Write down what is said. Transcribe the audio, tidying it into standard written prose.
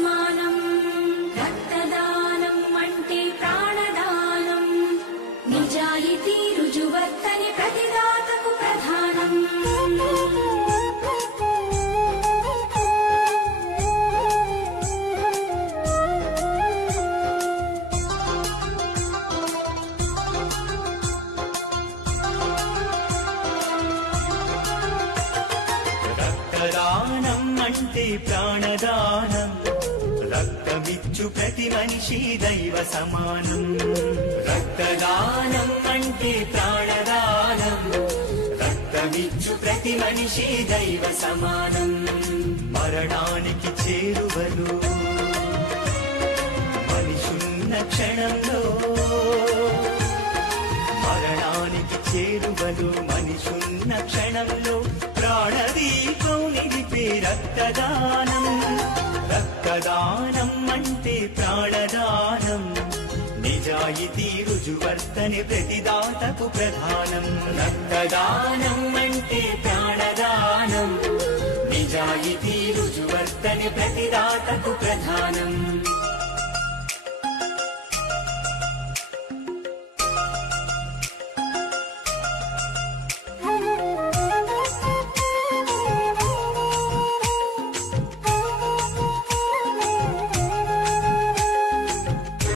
సమానం రక్తదానం అంటే ప్రాణదానం నిజాయితీ రుజువర్తని ప్రతిదాతకు ప్రధానం రక్తదానం అంటే ప్రాణదానం రక్తమిచ్చు ప్రతి మనిషి దైవ సమానం రక్తదానం అంటే ప్రాణదానం రక్తమిచ్చు ప్రతి మనిషి దైవ సమానం మరణానికి చేరువలు మనిషున్న క్షణంలో మరణానికి చేరువలు మనిషున్న క్షణంలో ప్రాణదీపం నిలిపే రక్తదానం రక్తదానం అంటే ప్రాణదానం నిజాయితీ రుజువర్తని ప్రతిదాతకు ప్రధానం రక్తదానం అంటే ప్రాణదానం నిజాయితీ రుజువర్తని ప్రతిదాతకు ప్రధానం